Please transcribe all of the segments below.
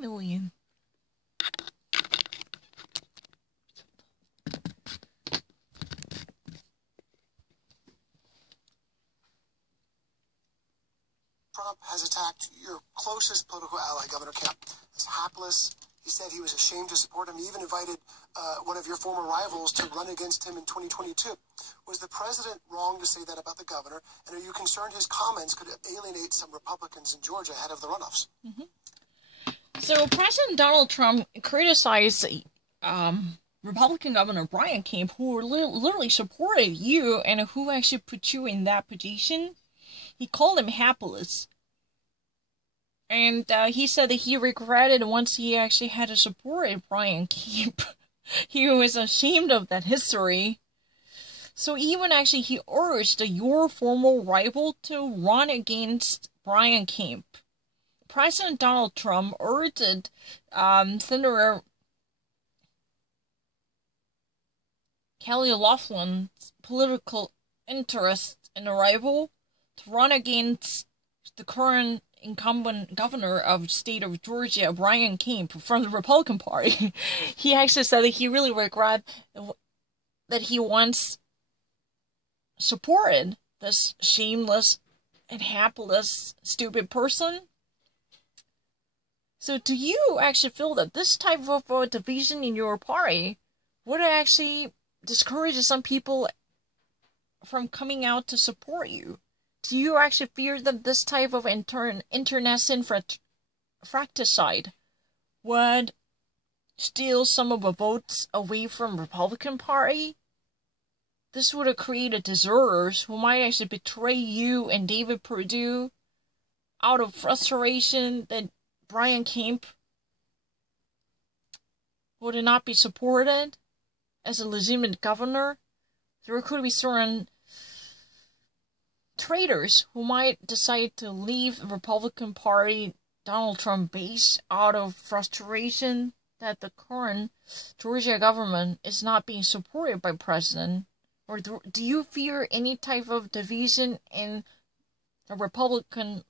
million. Trump has attacked your closest political ally, Governor Kemp, as hapless. He said he was ashamed to support him. He even invited one of your former rivals to run against him in 2022. Was the president wrong to say that about the governor? And are you concerned his comments could alienate some Republicans in Georgia ahead of the runoffs? So President Donald Trump criticized Republican Governor Brian Kemp, who literally supported you and who actually put you in that position. He called him hapless. And he said that he regretted once he actually had to support Brian Kemp. He was ashamed of that history. So even actually he urged your former rival to run against Brian Kemp. President Donald Trump urged Senator Kelly Loughlin's political interest in a rival to run against the current incumbent governor of the state of Georgia, Brian Kemp, from the Republican Party. He actually said that he really regret that he once supported this shameless and hapless, stupid person. So do you actually feel that this type of division in your party would actually discourage some people from coming out to support you? Do you actually fear that this type of internecine fratricide would steal some of the votes away from Republican Party? This would have created deserters who might actually betray you and David Perdue out of frustration that Brian Kemp would not be supported as a legitimate governor. There could be certain traitors who might decide to leave the Republican Party Donald Trump base out of frustration that the current Georgia government is not being supported by President. Or do you fear any type of division in the Republican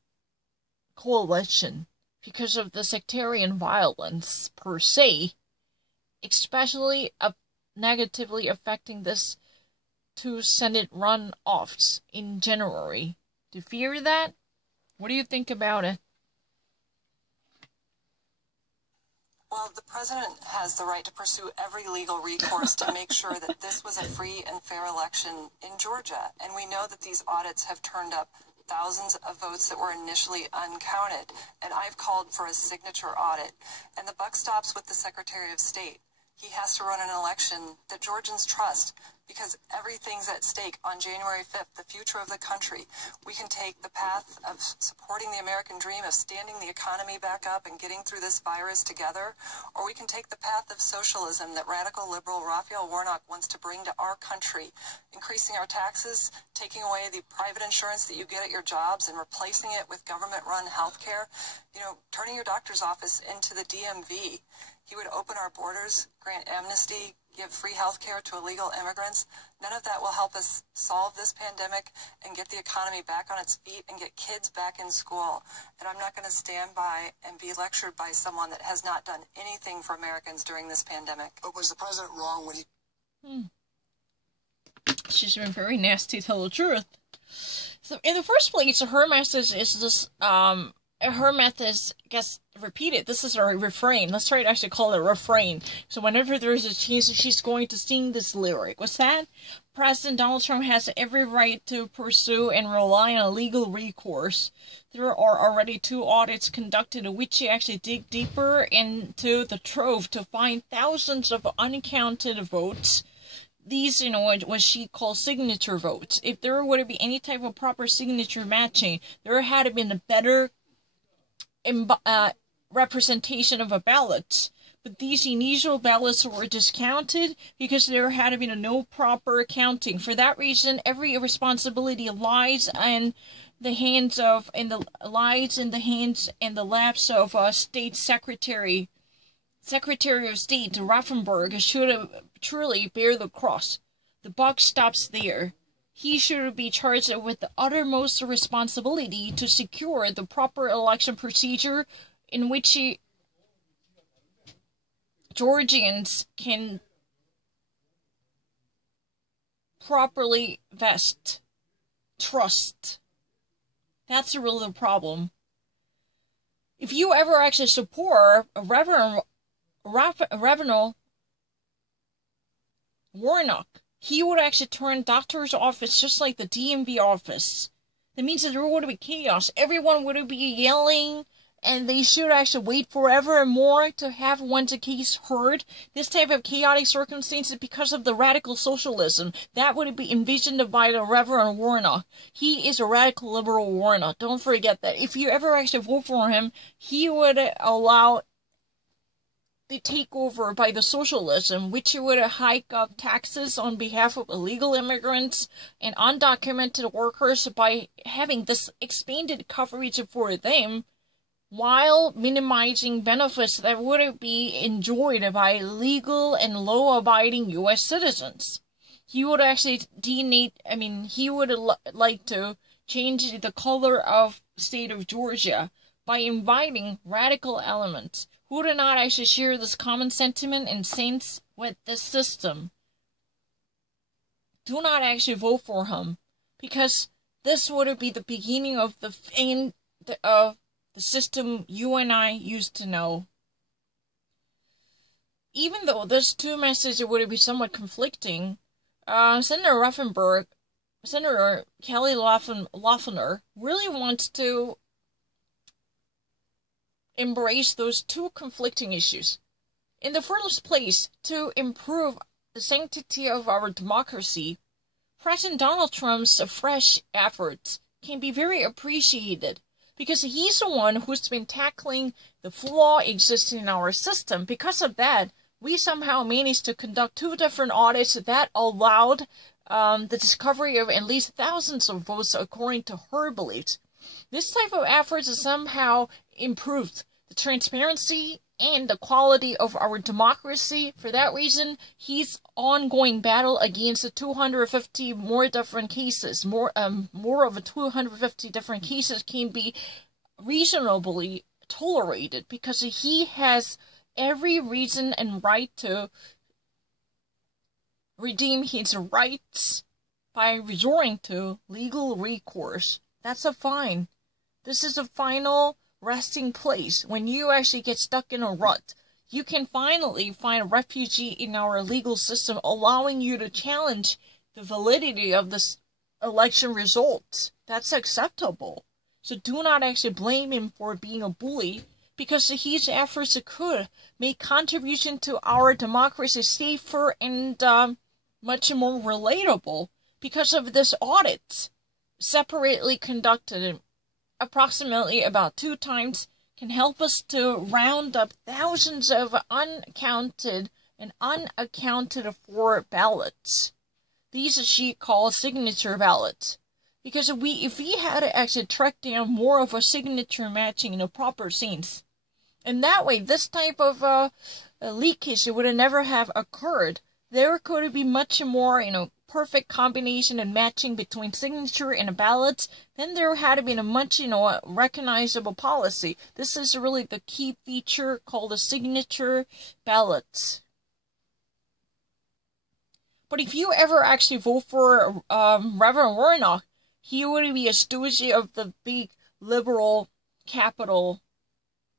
coalition because of the sectarian violence per se, especially negatively affecting this two Senate runoffs in January? Do you fear that? What do you think about it? Well, the president has the right to pursue every legal recourse to make sure that this was a free and fair election in Georgia. And we know that these audits have turned up thousands of votes that were initially uncounted. And I've called for a signature audit. And the buck stops with the Secretary of State. He has to run an election that Georgians trust, because everything's at stake on January 5th, the future of the country. We can take the path of supporting the American dream, of standing the economy back up and getting through this virus together, or we can take the path of socialism that radical liberal Raphael Warnock wants to bring to our country, increasing our taxes, taking away the private insurance that you get at your jobs and replacing it with government-run health care, turning your doctor's office into the DMV. He would open our borders, grant amnesty, give free health care to illegal immigrants. None of that will help us solve this pandemic and get the economy back on its feet and get kids back in school. And I'm not going to stand by and be lectured by someone that has not done anything for Americans during this pandemic. But was the president wrong when he... She's been very nasty, to tell the truth. So in the first place, her message is this, her message gets repeated. This is her refrain. Let's try to actually call it a refrain. So whenever there's a chance, she's going to sing this lyric. What's that? President Donald Trump has every right to pursue and rely on legal recourse. There are already 2 audits conducted in which he actually dig deeper into the trove to find thousands of uncounted votes. These, what she calls signature votes. If there were to be any type of proper signature matching, there had been a better representation of a ballot. But these initial ballots were discounted because there had been no proper accounting. For that reason, every responsibility lies in the hands and the laps of State Secretary of State Raffenberg should truly bear the cross. The buck stops there. He should be charged with the uttermost responsibility to secure the proper election procedure in which Georgians can properly trust. That's the real problem. If you ever actually support a Reverend Warnock, he would actually turn doctor's office just like the DMV office. That means that there would be chaos. Everyone would be yelling, and they should actually wait forever and more to have one's case heard. This type of chaotic circumstances because of the radical socialism. That would be envisioned by the Reverend Warnock. He is a radical liberal Warnock. Don't forget that. If you ever actually vote for him, he would allow the takeover by the socialism, which would hike up taxes on behalf of illegal immigrants and undocumented workers by having this expanded coverage for them, while minimizing benefits that would be enjoyed by legal and law-abiding U.S. citizens. He would actually he would like to change the color of the state of Georgia by inviting radical elements who do not actually share this common sentiment and sense with this system. Do not actually vote for him, because this would be the beginning of the end of the system you and I used to know. Even though those two messages would be somewhat conflicting, Senator Kelly Loeffler really wants to embrace those two conflicting issues. In the first place, to improve the sanctity of our democracy, President Donald Trump's fresh efforts can be very appreciated, because he's the one who's been tackling the flaw existing in our system. Because of that, we somehow managed to conduct 2 different audits that allowed the discovery of at least thousands of votes according to her beliefs. This type of efforts has somehow improved the transparency and the quality of our democracy. For that reason, his ongoing battle against the 250 more different cases, more of 250 different cases can be reasonably tolerated, because he has every reason and right to redeem his rights by resorting to legal recourse. That's a fine. This is a final resting place. When you actually get stuck in a rut, you can finally find refuge in our legal system, allowing you to challenge the validity of this election results. That's acceptable. So do not actually blame him for being a bully, because his efforts could make contribution to our democracy safer and much more relatable, because of this audit separately conducted approximately about 2 times can help us to round up thousands of uncounted and unaccounted for ballots. These she calls signature ballots, because if we had to actually track down more of a signature matching in a proper sense, and that way this type of leakage would have never have occurred. There could be much more, perfect combination and matching between signature and ballots. Then there had to be a much, recognizable policy. This is really the key feature called the signature ballots. But if you ever actually vote for Reverend Warnock, he would be a stooge of the big liberal capital.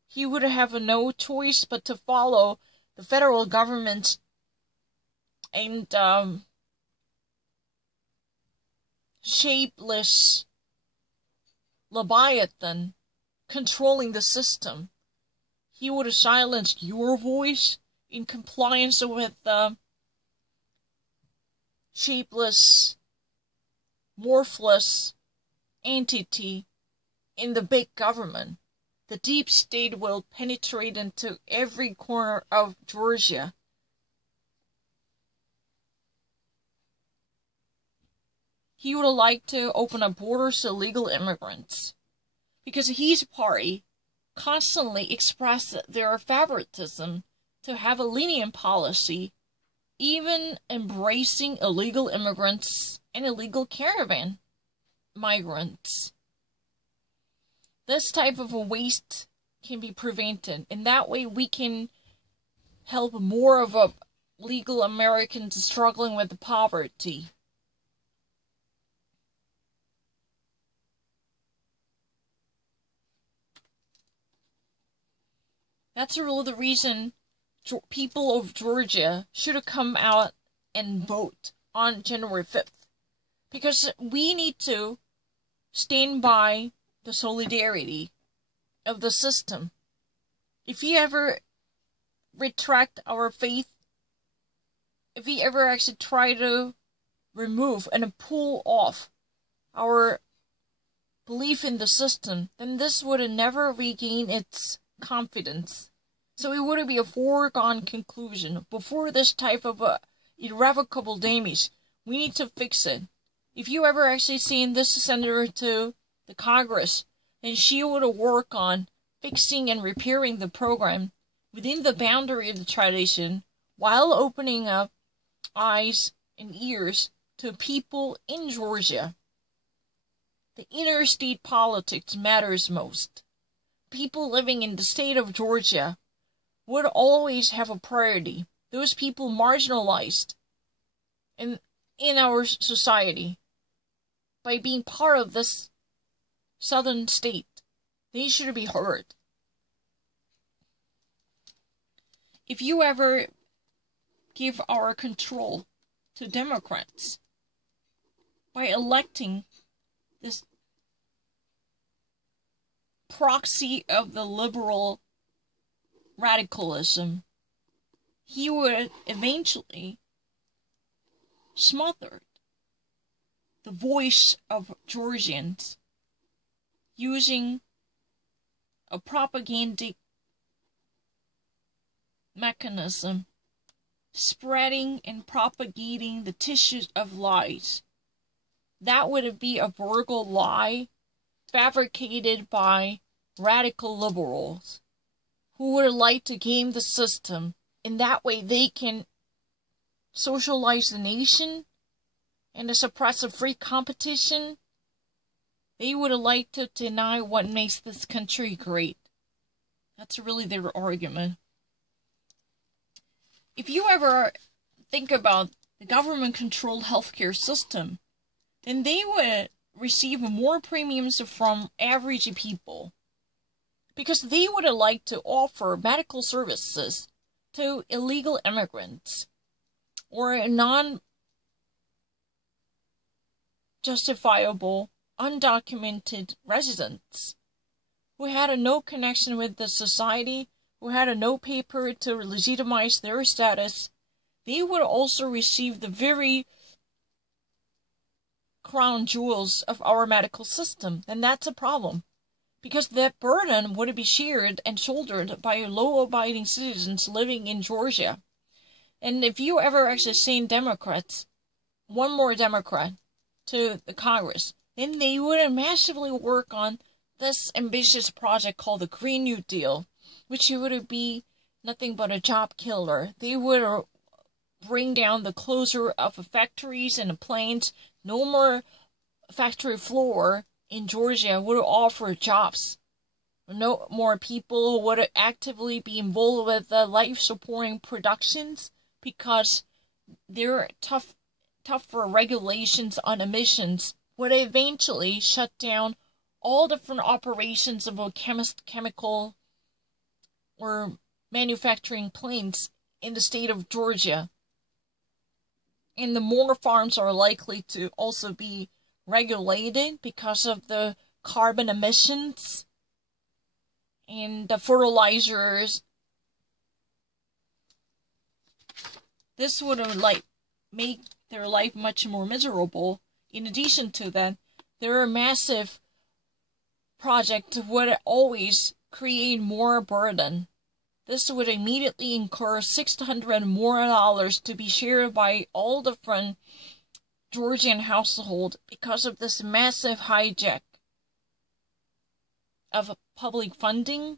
He would have no choice but to follow the federal government and shapeless Leviathan controlling the system. He would have silenced your voice in compliance with the shapeless, morphless entity in the big government. The deep state will penetrate into every corner of Georgia. He would like to open up borders to illegal immigrants, because his party constantly expressed their favoritism to have a lenient policy, even embracing illegal immigrants and illegal caravan migrants. This type of a waste can be prevented, and that way we can help more of a legal Americans struggling with poverty. That's really the reason people of Georgia should have come out and vote on January 5th. Because we need to stand by the solidarity of the system. If we ever retract our faith, if we ever actually try to remove and pull off our belief in the system, then this would never regain its confidence. So it would be a foregone conclusion. Before this type of irrevocable damage, we need to fix it. If you ever actually seen this senator to the Congress, then she would work on fixing and repairing the program within the boundary of the tradition, while opening up eyes and ears to people in Georgia. The interstate politics matters most. People living in the state of Georgia would always have a priority. Those people marginalized in our society by being part of this southern state, they should be heard. If you ever give our control to Democrats by electing this proxy of the liberal radicalism, he would eventually smother the voice of Georgians using a propagandic mechanism, spreading and propagating the tissues of lies. That would be a verbal lie fabricated by radical liberals who would like to game the system. In that way, they can socialize the nation and to suppress a free competition. They would like to deny what makes this country great. That's really their argument. If you ever think about the government-controlled healthcare system, then they would receive more premiums from average people, because they would like to offer medical services to illegal immigrants or non-justifiable, undocumented residents who had no connection with the society, who had no paper to legitimize their status. They would also receive the very crown jewels of our medical system. And that's a problem, because that burden would be shared and shouldered by law-abiding citizens living in Georgia. And if you ever actually seen Democrats, one more Democrat to the Congress, then they would massively work on this ambitious project called the Green New Deal, which would be nothing but a job killer. They would bring down the closure of factories and plants. No more factory floor in Georgia would offer jobs. No more people would actively be involved with the life-supporting productions, because their tougher regulations on emissions would eventually shut down all different operations of a chemical or manufacturing plants in the state of Georgia. And the more farms are likely to also be regulated because of the carbon emissions and the fertilizers. This would make their life much more miserable. In addition to that, their massive project would always create more burden. This would immediately incur $600 more to be shared by all different Georgian households because of this massive hijack of public funding,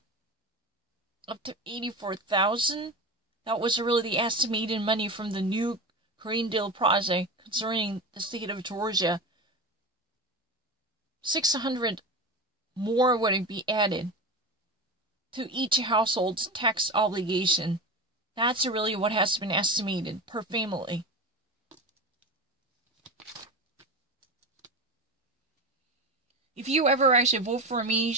up to $84,000. That was really the estimated money from the new Green Deal project concerning the state of Georgia. 600 more would be added to each household's tax obligation. That's really what has been estimated per family. If you ever actually vote for me,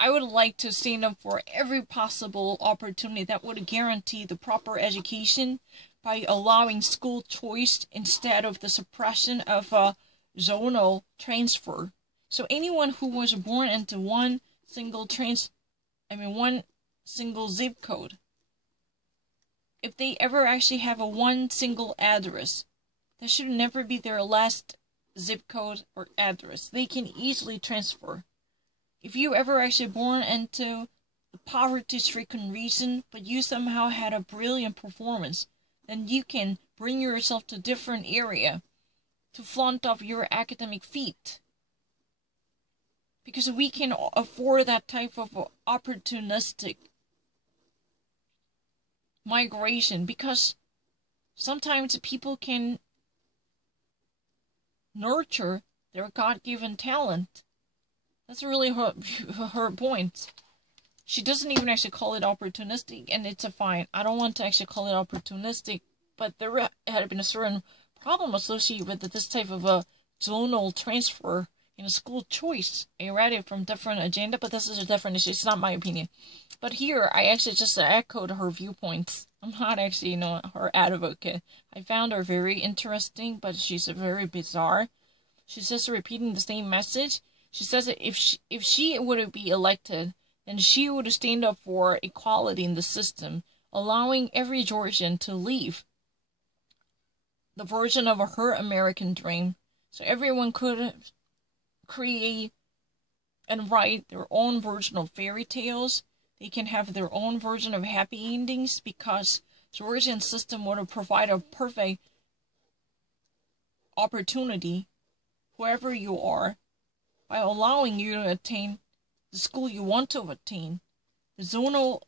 I would like to stand up for every possible opportunity that would guarantee the proper education by allowing school choice instead of the suppression of a zonal transfer. So anyone who was born into one single zip code, if they ever actually have a one single address, that should never be their last zip code or address. They can easily transfer. If you ever actually born into a poverty-stricken region, but you somehow had a brilliant performance, then you can bring yourself to a different area to flaunt off your academic feat. Because we can afford that type of opportunistic migration, because sometimes people can nurture their God-given talent. That's really her point. She doesn't even actually call it opportunistic, and it's a fine. I don't want to actually call it opportunistic, but there had been a certain problem associated with this type of a zonal transfer in a school choice. I read it from different agenda, but this is a different issue. It's not my opinion. But here, I actually just echoed her viewpoints. I'm not actually, her advocate. I found her very interesting, but she's very bizarre. She's just repeating the same message. She says that if she would be elected, then she would stand up for equality in the system, allowing every Georgian to leave the version of her American dream, so everyone could create and write their own version of fairy tales. They can have their own version of happy endings, because Georgian system would provide a perfect opportunity, whoever you are, by allowing you to attain the school you want to attain. The zonal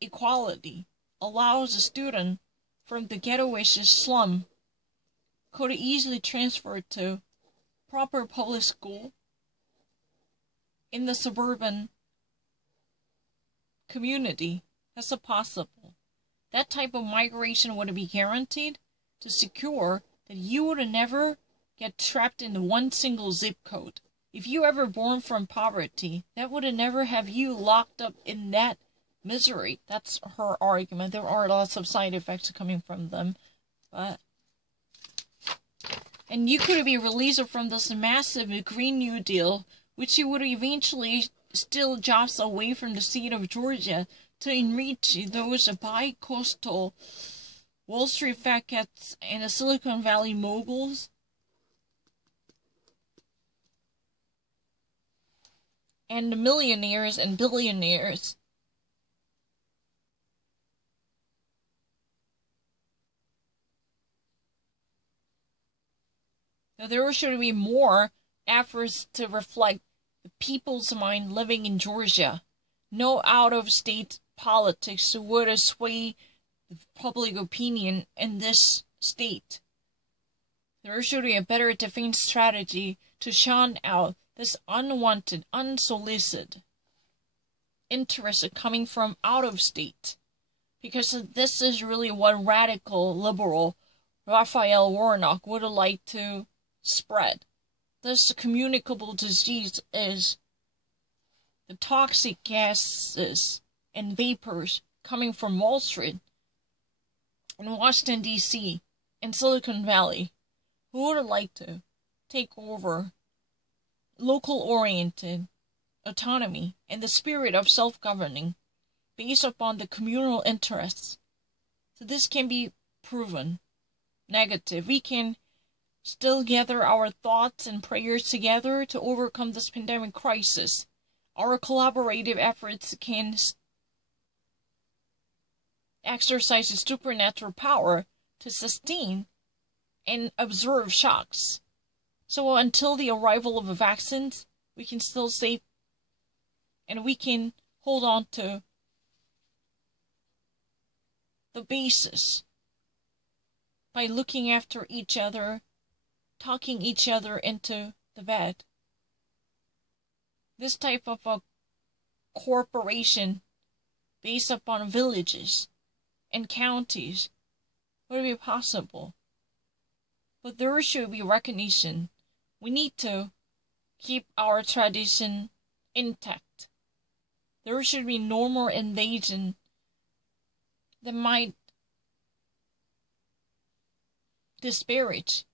equality allows a student from the ghettoish slum could easily transfer to proper public school in the suburban community. That's possible. That type of migration would be guaranteed to secure that you would never get trapped in one single zip code. If you ever born from poverty, that would never have you locked up in that misery. That's her argument. There are lots of side effects coming from them, and you could be released from this massive Green New Deal, which you would eventually steal jobs away from the state of Georgia to enrich those bi-coastal Wall Street fat cats and the Silicon Valley moguls. And the millionaires and billionaires. Now, there should be more efforts to reflect the people's mind living in Georgia. No out-of-state politics would sway the public opinion in this state. There should be a better defense strategy to shun out this unwanted, unsolicited interest coming from out of state. Because this is really what radical liberal Raphael Warnock would like to spread. This communicable disease is the toxic gases and vapors coming from Wall Street and Washington, D.C. and Silicon Valley, who would like to take over local-oriented autonomy and the spirit of self-governing based upon the communal interests. So this can be proven negative. We can still gather our thoughts and prayers together to overcome this pandemic crisis. Our collaborative efforts can exercise a supernatural power to sustain and observe shocks. So until the arrival of the vaccines, we can still save and we can hold on to the basis by looking after each other, talking each other into the bed. This type of a corporation based upon villages and counties would be possible. But there should be recognition. We need to keep our tradition intact. There should be no more invasion that might disparage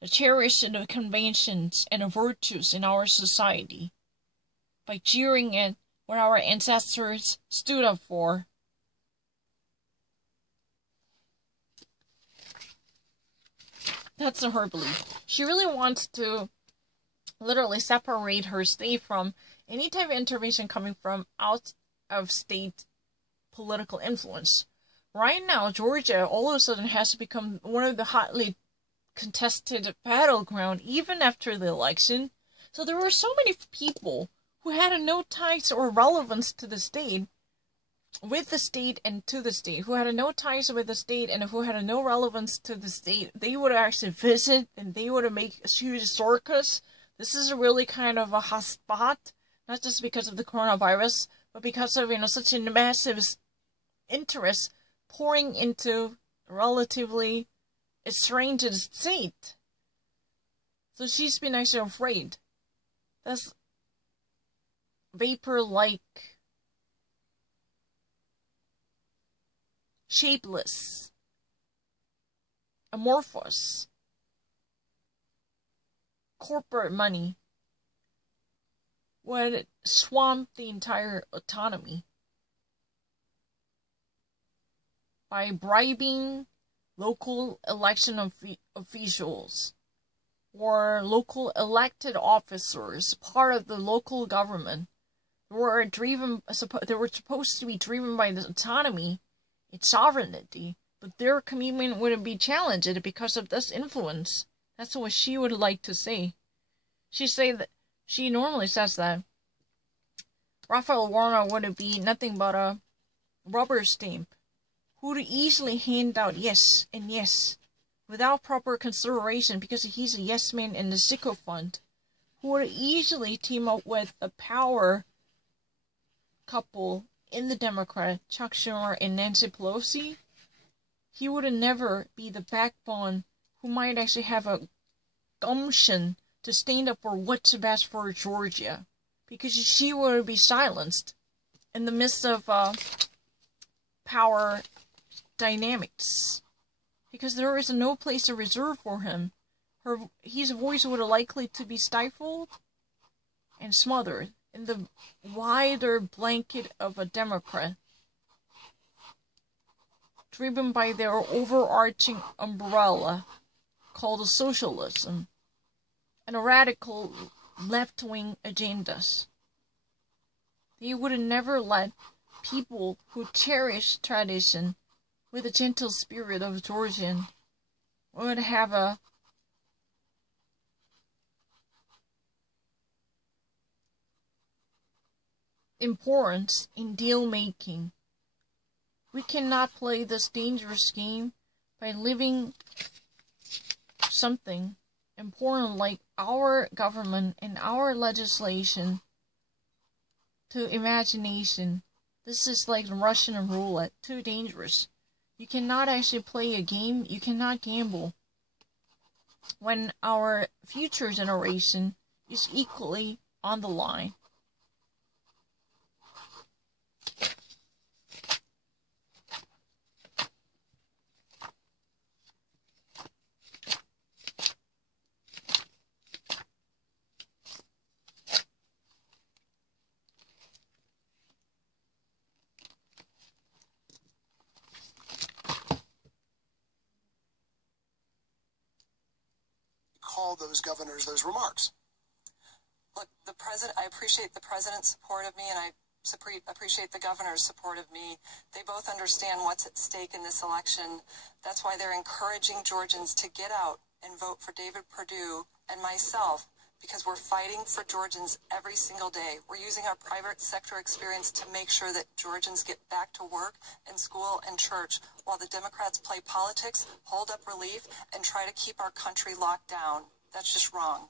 the cherishing of conventions and the virtues in our society by jeering at what our ancestors stood up for. That's her belief. She really wants to literally separate her state from any type of intervention coming from out of state political influence. Right now, Georgia all of a sudden has become one of the hotly contested battleground even after the election. So there were so many people who had no ties or relevance to the state, with the state and to the state, who had no ties with the state and who had no relevance to the state. They would actually visit and they would make a huge circus. This is really kind of a hot spot, not just because of the coronavirus, but because of, such a massive interest pouring into relatively estranged state. So she's been actually afraid. That's vapor-like, shapeless, amorphous, corporate money would swamp the entire autonomy by bribing local election officials or local elected officers, part of the local government, they were supposed to be driven by the autonomy, its sovereignty, but their commitment would be challenged because of this influence. That's what she would like to say. She normally says that Raphael Warner would be nothing but a rubber stamp who would easily hand out yes and yes without proper consideration because he's a yes man and a sycophant, who would easily team up with a power couple in the Democrat, Chuck Schumer and Nancy Pelosi. He would never be the backbone who might actually have a gumption to stand up for what's best for Georgia, because she would be silenced in the midst of power dynamics, because there is no place to reserve for him. His voice would likely to be stifled and smothered in the wider blanket of a Democrat, driven by their overarching umbrella called socialism and radical left-wing agendas. They would never let people who cherish tradition with the gentle spirit of Georgian would have a importance in deal-making. We cannot play this dangerous game by leaving something important like our government and our legislation to imagination. This is like Russian roulette, too dangerous. You cannot actually play a game, you cannot gamble when our future generation is equally on the line. Call those governors those remarks. Look, I appreciate the president's support of me, and I appreciate the governor's support of me. They both understand what's at stake in this election. That's why they're encouraging Georgians to get out and vote for David Perdue and myself, because we're fighting for Georgians every single day. We're using our private sector experience to make sure that Georgians get back to work and school and church, while the Democrats play politics, hold up relief, and try to keep our country locked down. That's just wrong.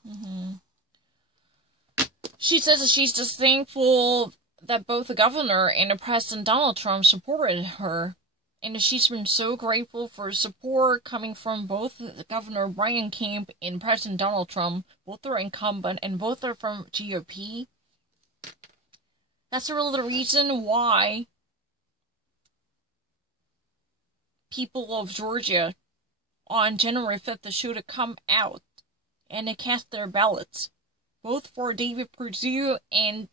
She says that she's just thankful that both the governor and the President Donald Trump supported her. And she's been so grateful for support coming from both the Governor Brian Kemp and President Donald Trump. Both are incumbent and both are from GOP. That's really the reason why people of Georgia on January 5th should come out and cast their ballots, both for David Perdue and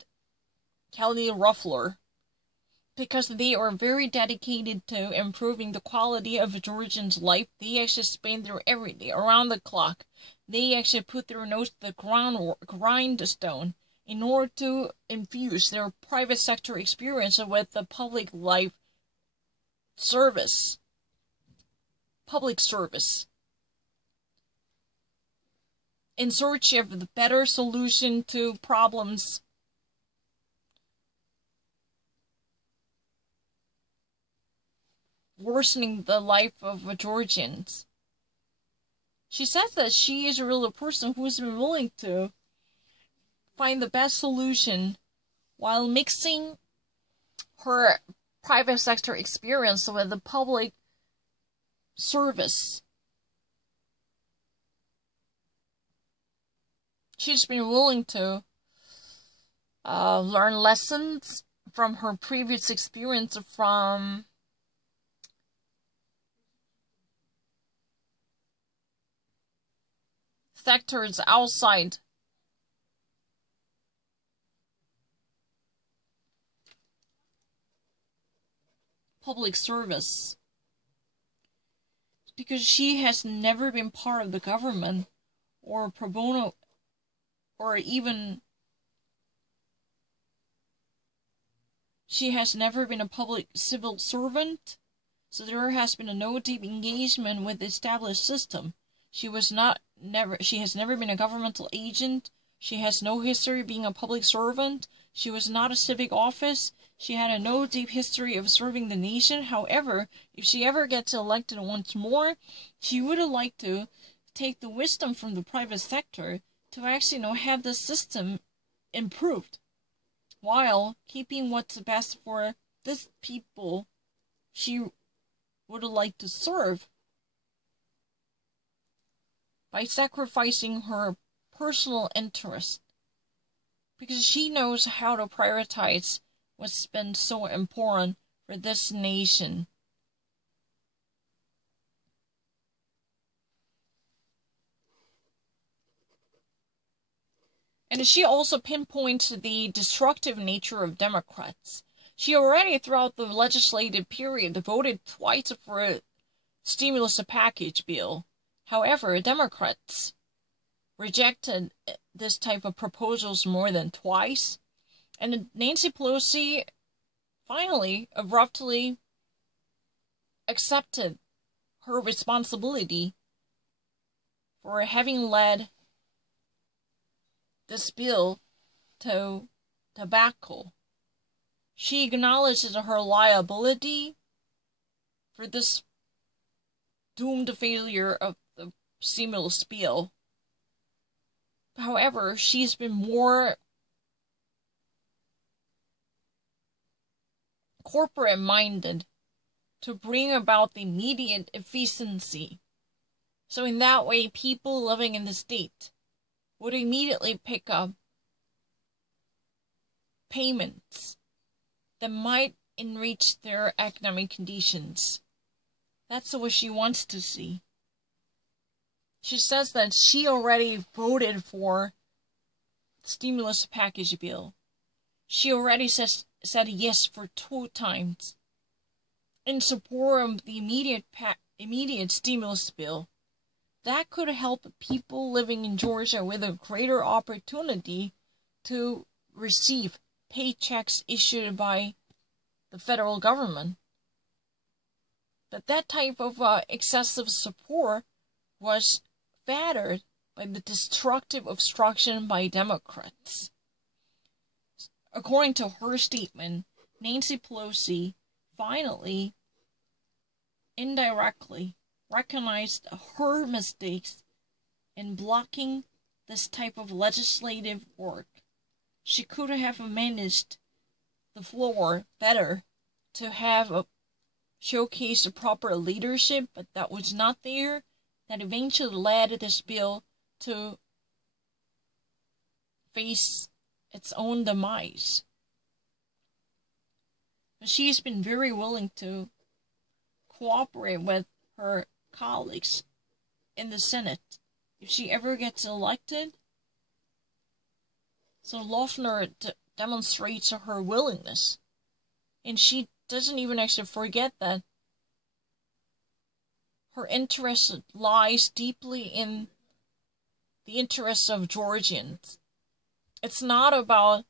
Kelly Loeffler, because they are very dedicated to improving the quality of Georgians' life. They actually spend their every day around the clock. They actually put their nose to the grindstone in order to infuse their private sector experience with the public life service. Public service. In search of the better solution to problems worsening the life of Georgians. She says that she is a real person who's been willing to find the best solution while mixing her private sector experience with the public service. She's been willing to learn lessons from her previous experience from sectors outside public service, because she has never been part of the government or pro bono or even she has never been a public civil servant, so there has been no deep engagement with the established system. She has never been a governmental agent. She has no history being a public servant. She was not a civic office. She had no deep history of serving the nation. However, if she ever gets elected once more, she would like to take the wisdom from the private sector to actually, have the system improved, while keeping what's best for this people she would like to serve, by sacrificing her personal interest, because she knows how to prioritize what's been so important for this nation. And she also pinpoints the destructive nature of Democrats. She already, throughout the legislative period, voted twice for a stimulus package bill. However, Democrats rejected this type of proposals more than twice, and Nancy Pelosi finally abruptly accepted her responsibility for having led this bill to tobacco. She acknowledges her liability for this doomed failure of the stimulus bill. However, she's been more corporate-minded to bring about the immediate efficiency. So in that way, people living in the state would immediately pick up payments that might enrich their economic conditions. That's what she wants to see. She says that she already voted for the stimulus package bill. She already said yes for 2 times in support of the immediate stimulus bill. That could help people living in Georgia with a greater opportunity to receive paychecks issued by the federal government. But that type of excessive support was fettered by the destructive obstruction by Democrats. According to her statement, Nancy Pelosi finally, indirectly, recognized her mistakes in blocking this type of legislative work. She could have managed the floor better to have a showcase the proper leadership, but that was not there. That eventually led this bill to face its own demise. But she's been very willing to cooperate with her colleagues in the Senate if she ever gets elected. So Loeffler demonstrates her willingness. And she doesn't even actually forget that her interest lies deeply in the interests of Georgians. It's not about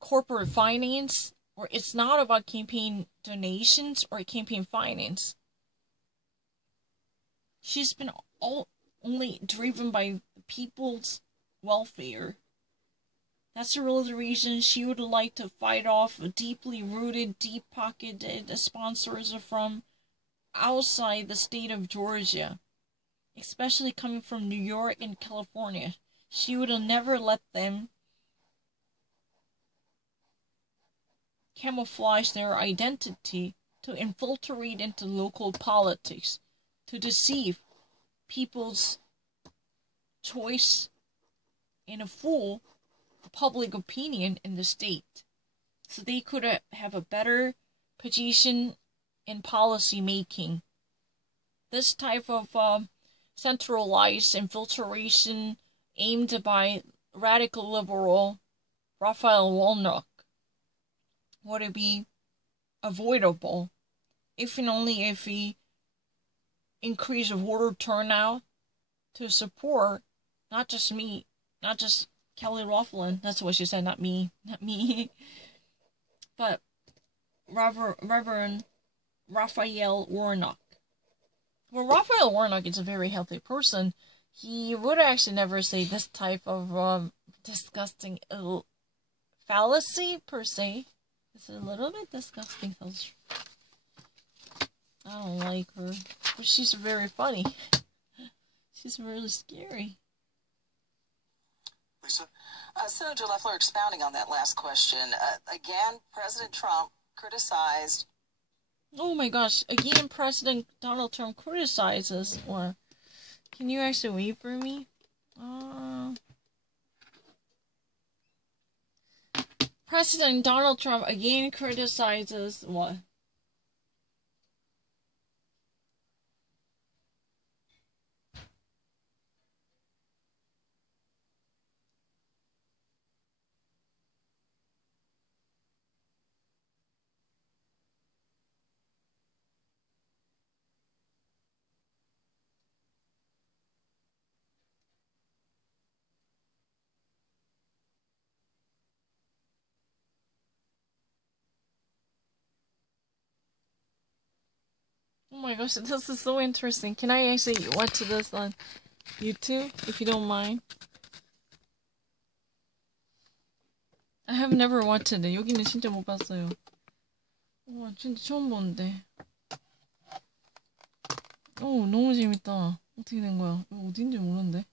corporate finance, or it's not about campaign donations or campaign finance. She's been only driven by the people's welfare. That's really the reason she would like to fight off deeply rooted, deep-pocketed sponsors from outside the state of Georgia, especially coming from New York and California. She would have never let them camouflage their identity to infiltrate into local politics, to deceive people's choice and a fool public opinion in the state, so they could have a better position in policy making. This type of centralized infiltration aimed by radical liberal Raphael Warnock would be avoidable if and only if he increased voter turnout to support not just me, not just Kelly Loeffler, that's what she said, not me, but Reverend Raphael Warnock. Well, Raphael Warnock is a very healthy person. He would actually never say this type of disgusting fallacy, per se. It's a little bit disgusting. I don't like her, but she's very funny. She's really scary. Lisa? Senator Loeffler, expounding on that last question, again, President Trump criticized... Oh my gosh, again, President Donald Trump criticizes, or can you actually wait for me? President Donald Trump again criticizes what? Oh my gosh, this is so interesting. Can I actually watch this on YouTube, if you don't mind? I have never watched it. 여기는 진짜 못 봤어요. 와, 진짜 처음 보는데. 너무 재밌다. 어떻게 된 거야? 이거 어딘지 모르는데.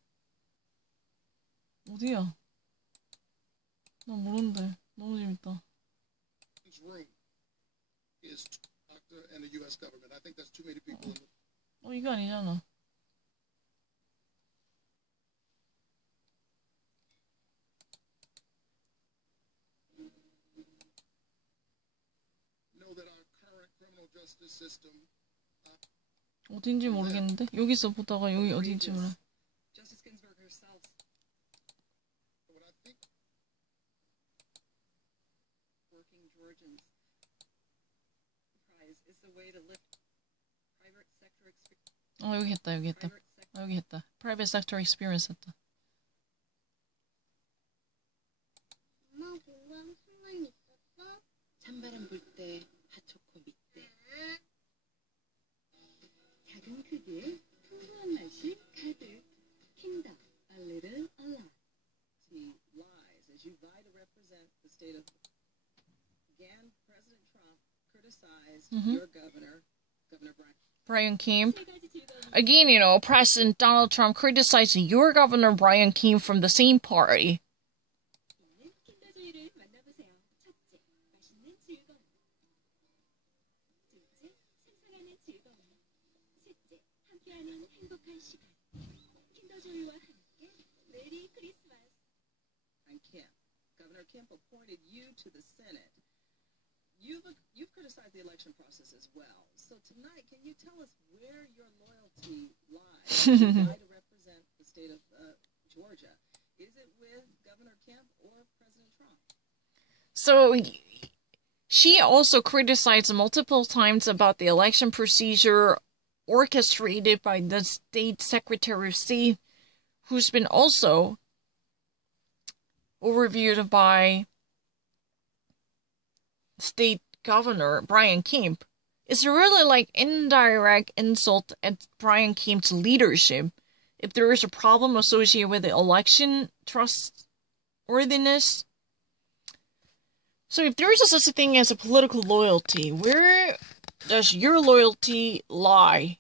어디야? 나 모르는데. 너무 재밌다. And the U.S. government. I think that's too many people. 이거 아니잖아. Know that our current criminal justice system. 어딘지 모르겠는데. 여기서 보다가 여기 어딘지 몰라. Justice Ginsburg herself. What I think. Working Georgians. Is the way to lift private sector experience. 여기 했다. 여기 했다. Private sector experience 했다. 엄마 공부하는 순간 있었어? 찬바람 불 때 핫초코 밑에 작은 크기의 풍부한 맛이 가득 킹덤 a little alive. He lies as you vie to represent the state of... Again, President Trump criticized your governor, Governor Brian Kemp. Again, President Donald Trump criticized your governor, Brian Kemp, from the same party. 즐거움, 셋째, 함께하는 행복한 시간. 킨더조이와 함께 메리 크리스마스. And Kemp, Governor Kemp appointed you to the Senate. You've criticized the election process as well. So tonight, can you tell us where your loyalty lies? Why to represent the state of Georgia? Is it with Governor Kemp or President Trump? So she also criticized multiple times about the election procedure orchestrated by the state secretary of state, who's been also overviewed by state governor Brian Kemp. It's really like indirect insult at Brian Kemp's leadership if there is a problem associated with the election trustworthiness. So if there is such a thing as a political loyalty, where does your loyalty lie?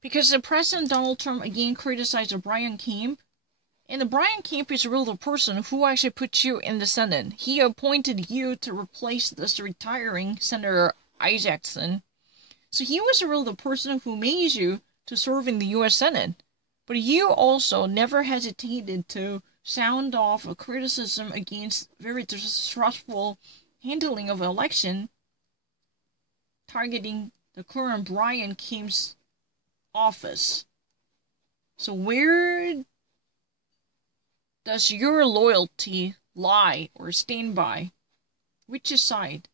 Because the President Donald Trump again criticized Brian Kemp, and the Brian Kemp is really the person who actually put you in the Senate. He appointed you to replace this retiring Senator Isaacson. So he was really the person who made you to serve in the U.S. Senate. But you also never hesitated to sound off a criticism against very distrustful handling of election, targeting the current Brian Kemp's office. So where does your loyalty lie or stand by? Which side?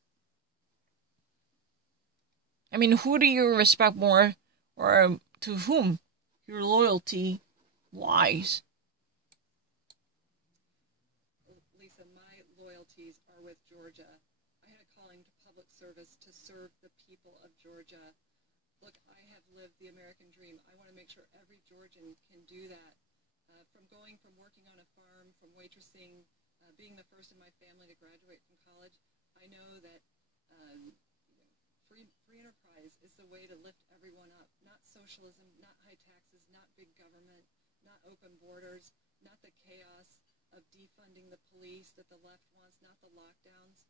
I mean, who do you respect more, or to whom your loyalty lies? Lisa, my loyalties are with Georgia. I had a calling to public service to serve the people of Georgia. Look, I have lived the American dream. I want to make sure every Georgian can do that. From working on a farm, from waitressing, being the first in my family to graduate from college, I know that free enterprise is the way to lift everyone up. Not socialism, not high taxes, not big government, not open borders, not the chaos of defunding the police that the left wants, not the lockdowns.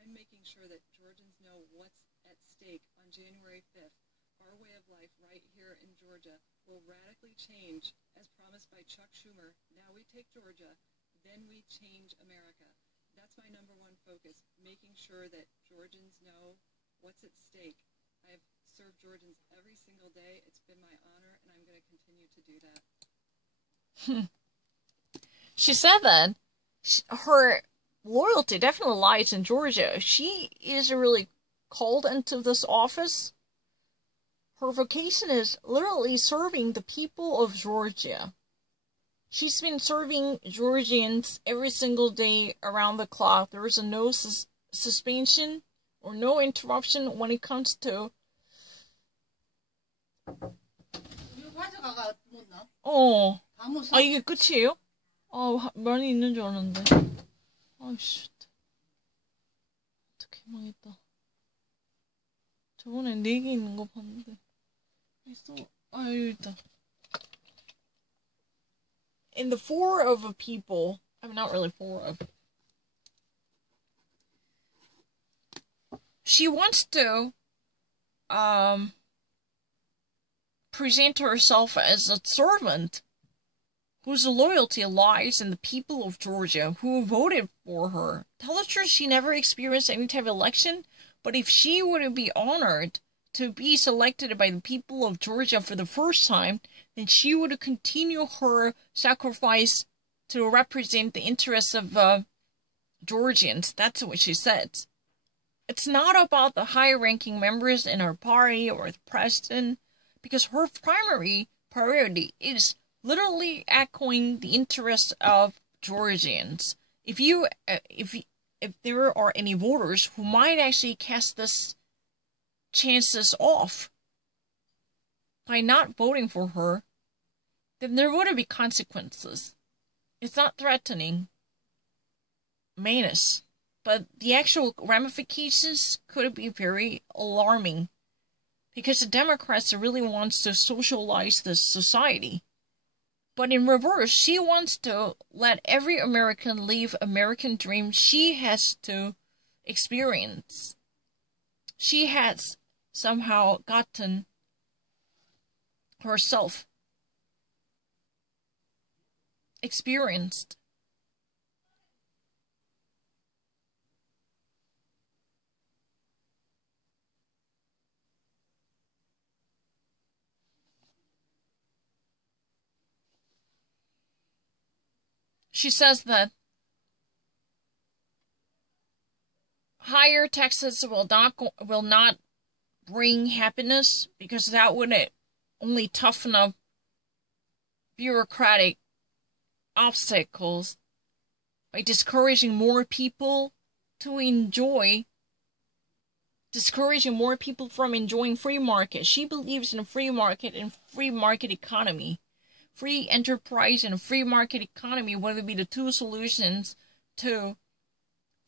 I'm making sure that Georgians know what's at stake on January 5th. Our way of life right here in Georgia will radically change, as promised by Chuck Schumer. Now we take Georgia, then we change America. That's my number one focus, making sure that Georgians know what's at stake. I've served Georgians every single day. It's been my honor, and I'm going to continue to do that. She said that her loyalty definitely lies in Georgia. She is really called into this office. Her vocation is literally serving the people of Georgia. She's been serving Georgians every single day around the clock. There is no suspension or no interruption when it comes to... 이게 끝이에요? 많이 있는 줄 알았는데. 아이씨. 어떡해, 망했다. 저번에 4개 있는 거 봤는데. 있어. 여기 있다. In the four of people, I mean, not really four of. She wants to, present herself as a servant whose loyalty lies in the people of Georgia who voted for her. Tell the truth, she never experienced any type of election, but if she were to be honored to be selected by the people of Georgia for the first time, then she would continue her sacrifice to represent the interests of Georgians. That's what she said. It's not about the high-ranking members in her party or the president, because her primary priority is literally echoing the interests of Georgians. If there are any voters who might actually cast this chances off by not voting for her, then there would be consequences. It's not threatening menace, but the actual ramifications could be very alarming, because the Democrats really wants to socialize this society. But in reverse, she wants to let every American live American dream she has to experience. She has somehow gotten herself experienced. She says that higher taxes will not bring happiness, because that would only toughen up bureaucratic obstacles by discouraging more people from enjoying free market. She believes in a free market and free market economy. Free enterprise and a free market economy would be the two solutions to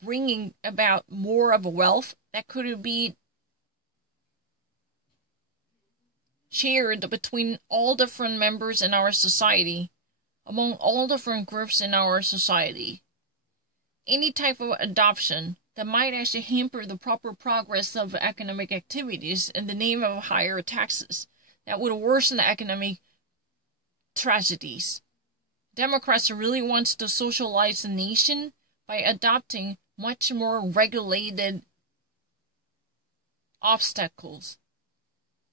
bringing about more of a wealth that could be shared between all different members in our society, among all different groups in our society. Any type of adoption that might actually hamper the proper progress of economic activities in the name of higher taxes, that would worsen the economic tragedies. Democrats really want to socialize the nation by adopting much more regulated obstacles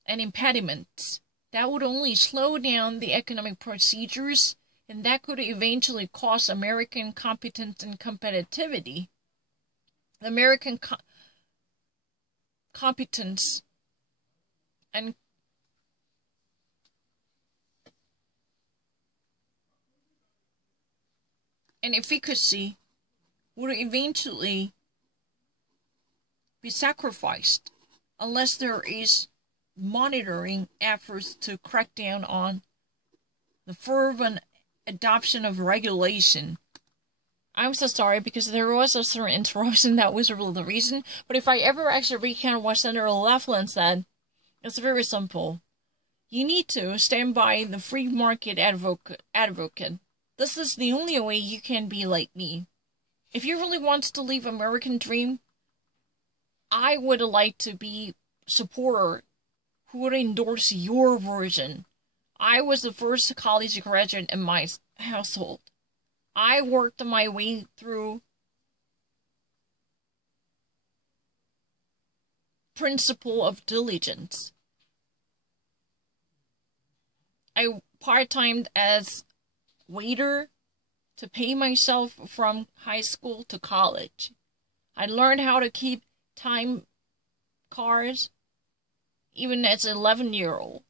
and impediments that would only slow down the economic procedures, and that could eventually cost American competence and competitivity. The American competence and efficacy would eventually be sacrificed unless there is monitoring efforts to crack down on the fervent adoption of regulation. I'm so sorry, because there was a certain interruption that was really the reason, but if I ever actually recount what Senator Laughlin said, it's very simple. You need to stand by the free market advocate. This is the only way you can be like me. If you really want to live American dream, I would like to be supporter who would endorse your version. I was the first college graduate in my household. I worked my way through principle of diligence. I part-timed as waiter to pay myself from high school to college. I learned how to keep time cards even as an 11-year-old.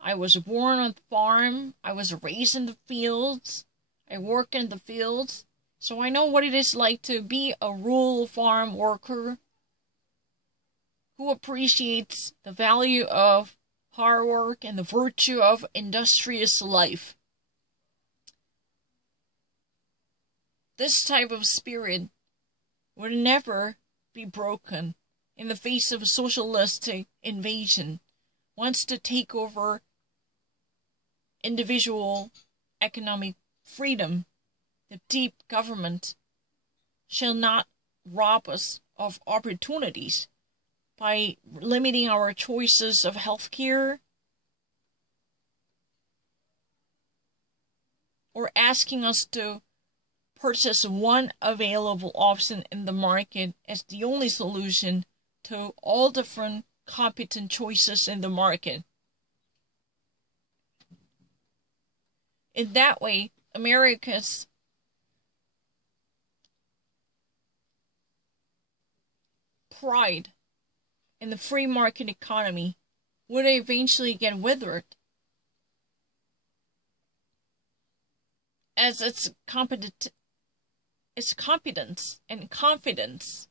I was born on the farm. I was raised in the fields. I work in the fields. So I know what it is like to be a rural farm worker who appreciates the value of hard work and the virtue of industrious life. This type of spirit would never be broken in the face of a socialistic invasion, wants to take over individual economic freedom. The deep government shall not rob us of opportunities by limiting our choices of health care or asking us to purchase one available option in the market as the only solution to all different competent choices in the market. In that way, America's pride in the free market economy would eventually get withered, as its competence and confidence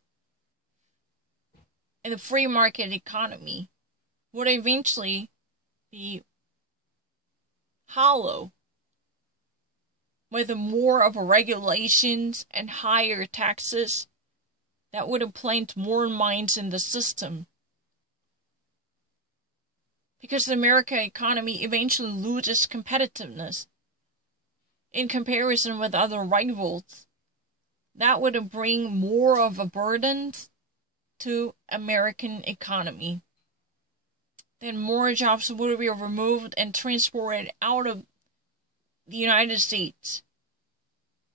in the free market economy would eventually be hollow with more of regulations and higher taxes that would implant more minds in the system. Because the American economy eventually loses competitiveness in comparison with other rivals, that would bring more of a burden to American economy. then more jobs would be removed and transported out of the United States.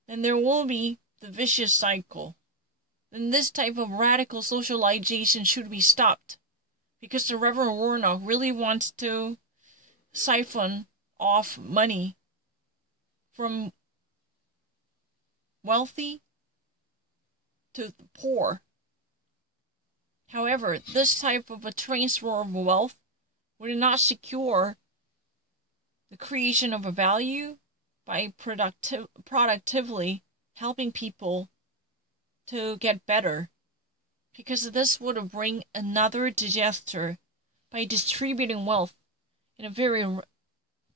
Then there will be the vicious cycle. Then this type of radical socialization should be stopped, because the Reverend Warnock really wants to siphon off money from wealthy to the poor. However, this type of a transfer of wealth would not secure the creation of a value by productively helping people to get better, because this would bring another disaster by distributing wealth in a very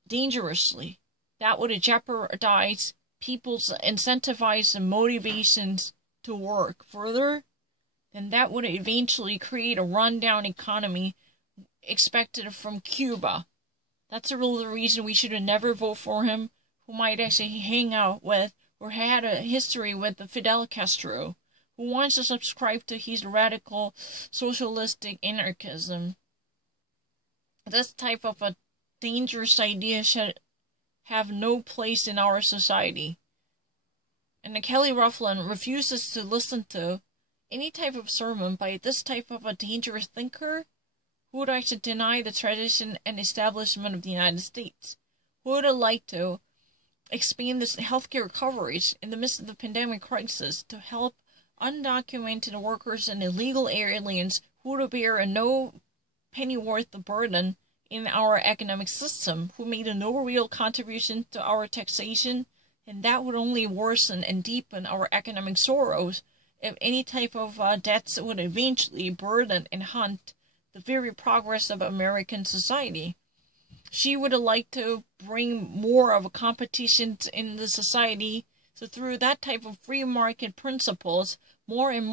dangerously. That would jeopardize people's incentivized and motivations to work further, and that would eventually create a rundown economy expected from Cuba. That's really the reason we should never vote for him, who might actually hang out with or had a history with the Fidel Castro, who wants to subscribe to his radical socialistic anarchism. This type of a dangerous idea should have no place in our society. And Kelly Rufflin refuses to listen to any type of sermon by this type of a dangerous thinker who would like to deny the tradition and establishment of the United States, who would like to expand this healthcare coverage in the midst of the pandemic crisis to help undocumented workers and illegal aliens who would bear no pennyworth of burden in our economic system, who made no real contribution to our taxation, and that would only worsen and deepen our economic sorrows if any type of debts would eventually burden and haunt the very progress of American society. She would like to bring more of a competition in the society, so through that type of free market principles, more and more